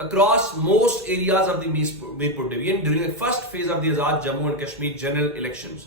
across most areas of the Mirpur division during the first phase of the Azad Jammu and Kashmir general elections।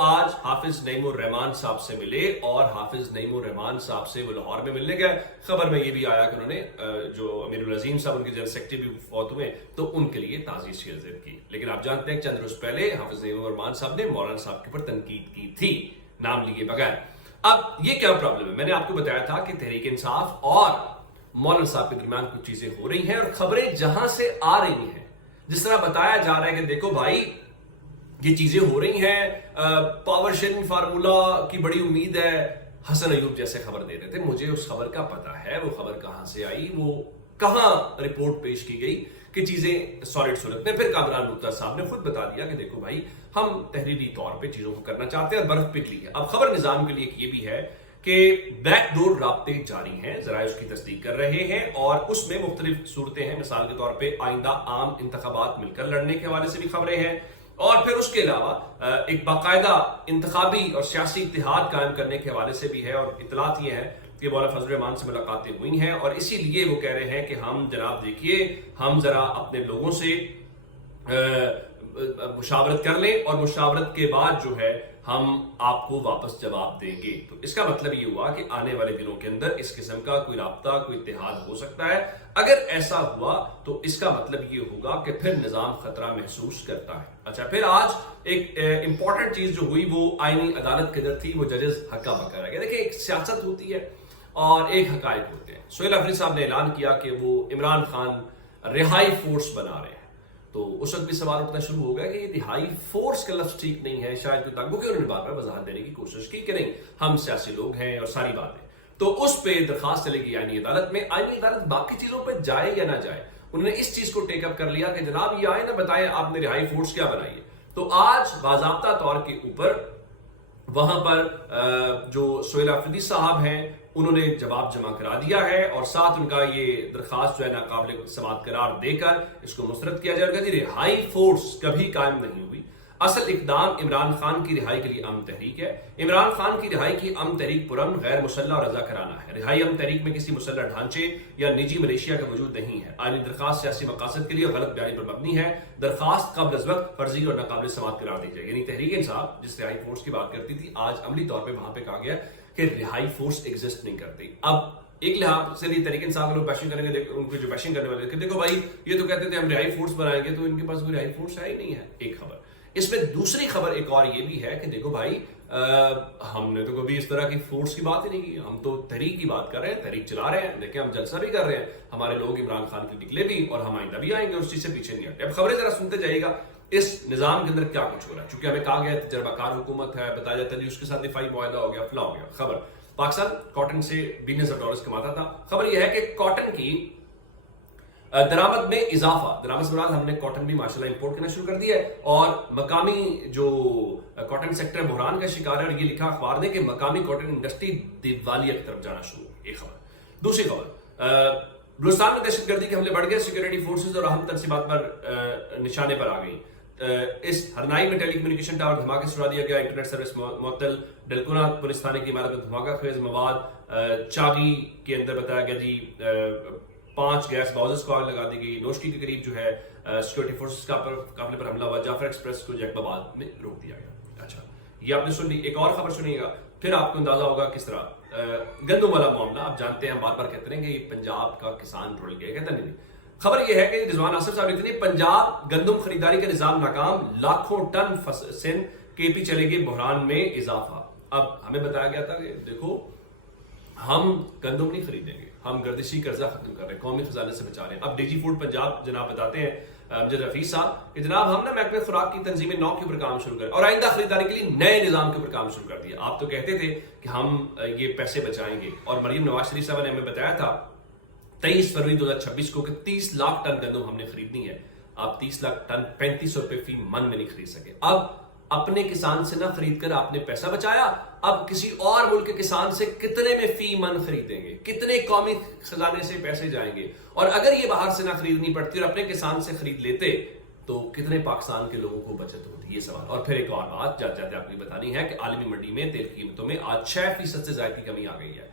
آج حافظ نعیم الرحمان صاحب سے ملے اور حافظ نعیم الرحمان صاحب سے وہ لاہور میں ملنے گئے. خبر میں یہ بھی آیا کہ انہوں نے جو امیر العظیم صاحب ان کے جنرل سیکرٹری بھی فوت ہوئے تو ان کے لیے تعزیت شیئر کی. لیکن آپ جانتے ہیں چند روز پہلے حافظ نعیم الرحمان صاحب نے مولانا صاحب کے اوپر تنقید کی تھی نام لیے بغیر. اب یہ کیا پرابلم ہے؟ میں نے آپ کو بتایا تھا کہ تحریک انصاف اور مولانا صاحب کے درمیان کچھ چیزیں ہو رہی ہیں اور خبریں جہاں سے آ رہی ہیں جس طرح بتایا جا رہا ہے کہ دیکھو بھائی یہ چیزیں ہو رہی ہیں، پاور شیئرنگ فارمولا کی بڑی امید ہے. حسن ایوب جیسے خبر دے رہے تھے، مجھے اس خبر کا پتہ ہے وہ خبر کہاں سے آئی، وہ کہاں رپورٹ پیش کی گئی کہ چیزیں سالڈ صورت میں. پھر کامران مختار صاحب نے خود بتا دیا کہ دیکھو بھائی ہم تحریری طور پہ چیزوں کو کرنا چاہتے ہیں اور برف پک لی ہے. اب خبر نظام کے لیے یہ بھی ہے کہ بیک ڈور رابطے جاری ہیں، ذرائع اس کی تصدیق کر رہے ہیں اور اس میں مختلف صورتیں ہیں. مثال کے طور پہ آئندہ عام انتخابات مل کر لڑنے کے حوالے سے بھی خبریں ہیں اور پھر اس کے علاوہ ایک باقاعدہ انتخابی اور سیاسی اتحاد قائم کرنے کے حوالے سے بھی ہے. اور اطلاعات یہ ہیں کہ مولانا فضل الرحمان سے ملاقاتیں ہوئی ہیں اور اسی لیے وہ کہہ رہے ہیں کہ ہم جناب دیکھیے ہم ذرا اپنے لوگوں سے مشاورت کر لیں اور مشاورت کے بعد جو ہے ہم آپ کو واپس جواب دیں گے. تو اس کا مطلب یہ ہوا کہ آنے والے دنوں کے اندر اس قسم کا کوئی رابطہ کوئی اتحاد ہو سکتا ہے. اگر ایسا ہوا تو اس کا مطلب یہ ہوگا کہ پھر نظام خطرہ محسوس کرتا ہے. اچھا پھر آج ایک امپورٹنٹ چیز جو ہوئی وہ آئینی عدالت کے اندر تھی، وہ ججز ہکا بکا رہ گیا. دیکھیں ایک سیاست ہوتی ہے اور ایک حقائق ہوتے ہیں. سہیل افریدی صاحب نے اعلان کیا کہ وہ عمران خان رہائی فورس بنا رہے ہیں. تو اس وقت بھی سوال اٹھنا شروع ہو گیا کہ یہ رہائی فورس کا لفظ ٹھیک نہیں ہے، شاید کوئی تنگو کہ انہوں نے بات میں وضاحت دینے کی کوشش کی کہ نہیں ہم سیاسی لوگ ہیں اور ساری باتیں. تو اس پہ درخواست چلے گی آئینی عدالت میں. آئینی عدالت باقی چیزوں پہ جائے یا نہ جائے انہوں نے اس چیز کو ٹیک اپ کر لیا کہ جناب یہ آئے نہ بتائیں آپ نے رہائی فورس کیا بنائی ہے. تو آج باضابطہ طور کے اوپر وہاں پر جو سہیل افریدی صاحب ہیں انہوں نے جواب جمع کرا دیا ہے اور ساتھ ان کا یہ درخواست جو ہے ناقابل سماعت قرار دے کر اس کو مسترد کیا جائے گا. رہائی فورس کبھی قائم نہیں ہوئی. اصل اقدام عمران خان کی رہائی کے لیے امن تحریک ہے. عمران خان کی رہائی کی امن تحریک پرامن غیر مسلح اور رضا کرانا ہے. رہائی امن تحریک میں کسی مسلح ڈھانچے یا نجی ملیشیا کا وجود نہیں ہے. آئینی درخواست سیاسی مقاصد کے لیے غلط بیانی پر مبنی ہے. درخواست قبل از وقت فرضی اور ناقابل سماعت قرار دی جائے. یعنی تحریک انصاف جس رہائی فورس کی بات کرتی تھی آج عملی طور پہ وہاں پہ کہا گیا کہ رہائی فورس ایگزسٹ نہیں کرتی. اب ایک لحاظ سے بھی تحریک انصاف لوگ بیشنگ کریں گے، ان کو جو بیشنگ کرنے والے دیکھو بھائی یہ تو کہتے تھے ہم رہائی فورس بنائیں گے، تو ان کے پاس کوئی رہائی فورس ہے ہی نہیں ہے. ایک خبر اس میں دوسری خبر ایک اور یہ بھی ہے کہ دیکھو بھائی ہم نے تو کبھی اس طرح کی فورس کی بات ہی نہیں کی، ہم تو تحریک کی بات کر رہے ہیں، تحریک چلا رہے ہیں. دیکھیں ہم جلسہ بھی کر رہے ہیں، ہمارے لوگ عمران خان کے نکلے بھی اور ہم آئندہ بھی آئیں گے، اس چیز سے پیچھے نہیں ہٹے. اب خبریں ذرا سنتے جائیے گا اس نظام کے اندر کیا کچھ ہو رہا ہے. چونکہ ہمیں کہا گیا تجربہ کار حکومت ہے، بتایا جاتا ہے اس کے ساتھ دفاعی معاہدہ ہو گیا، فلاں ہو گیا. خبر پاکستان کاٹن سے بلینز آف ڈالرز کماتا تھا. خبر یہ ہے کہ کاٹن کی درآمد میں اضافہ، درآمد سے مراد ہم نے کاٹن بھی ماشاءاللہ امپورٹ کرنا شروع کر دیا ہے اور مقامی جو کاٹن سیکٹر بحران کا شکار ہے. اور یہ لکھا اخبار نے کہ مقامی کاٹن انڈسٹری دیوالیہ کی طرف جانا شروع ہوئی. ایک خبر. دوسری خبر بلوچستان میں دہشت گردی کے حملے بڑھ گئے، سیکورٹی فورسز اور اہم تنصیبات پر نشانے پر آ گئی. اس ہرنائی میں ٹیلی کمیونیکیشن ٹاور دھماکے سے اڑا دیا گیا، انٹرنیٹ سروس معطل. ڈلکونا پولیس تھانے کی عمارت میں دھماکہ خیز مواد. چاگی کے اندر بتایا گیا جی 5 گیس باؤزز کو آگ لگا دی گئی. نوشکی کے قریب جو ہے سیکورٹی فورسز کا قافلے پر حملہ ہوا. جعفر ایکسپریس کو جیکب آباد میں روک دیا گیا. اچھا یہ آپ نے سن لی. ایک اور خبر سنیے گا پھر آپ کو اندازہ ہوگا کس طرح گندم والا معاملہ. آپ جانتے ہیں بار بار کہتے ہیں کہ یہ پنجاب کا کسان رول گیا، کہتے نہیں. خبر یہ ہے کہ رضوان آصف صاحب لکھتے ہیں پنجاب گندم خریداری کا نظام ناکام، لاکھوں ٹن سندھ کے پی چلے گئے، بحران میں اضافہ. اب ہمیں بتایا گیا تھا کہ دیکھو ہم گندم نہیں خریدیں گے، ہم گردشی قرضہ ختم کر رہے ہیں، قومی خزانے سے بچا رہے ہیں. اب ڈی جی فوڈ پنجاب جناب بتاتے ہیں امجد حفیظ صاحب کہ جناب ہم نے محکمہ خوراک کی تنظیم 9 کے اوپر کام شروع کر اور آئندہ خریداری کے لیے نئے نظام کے اوپر کام شروع کر دیا. آپ تو کہتے تھے کہ ہم یہ پیسے بچائیں گے اور مریم نواز شریف صاحب نے ہمیں بتایا تھا 23 فروری 2026 کو کہ 30 لاکھ ٹن گندم ہم نے خریدنی ہے. آپ 30 لاکھ ٹن 3500 روپے فی من میں نہیں خرید سکے. اب اپنے کسان سے نہ خرید کر آپ نے پیسہ بچایا، اب کسی اور ملک کے کسان سے کتنے میں فی من خریدیں گے، کتنے قومی خزانے سے پیسے جائیں گے. اور اگر یہ باہر سے نہ خریدنی پڑتی اور اپنے کسان سے خرید لیتے تو کتنے پاکستان کے لوگوں کو بچت ہوتی، یہ سوال. اور پھر ایک اور بات جاتے جاتے آپ کو بتانی ہے کہ عالمی منڈی میں تیل کی قیمتوں میں آج 6% سے زائد کی کمی آ گئی ہے.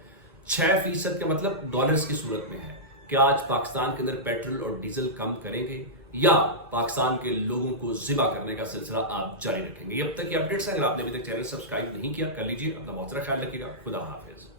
6% کا مطلب ڈالرز کی صورت میں ہے کہ آج پاکستان کے اندر پیٹرول اور ڈیزل کم کریں گے یا پاکستان کے لوگوں کو ذبح کرنے کا سلسلہ آپ جاری رکھیں گے. اب تک کی اپڈیٹس ہیں. اگر آپ نے ابھی تک چینل سبسکرائب نہیں کیا کر لیجیے. اپنا بہت سارا خیال رکھیے گا. خدا حافظ.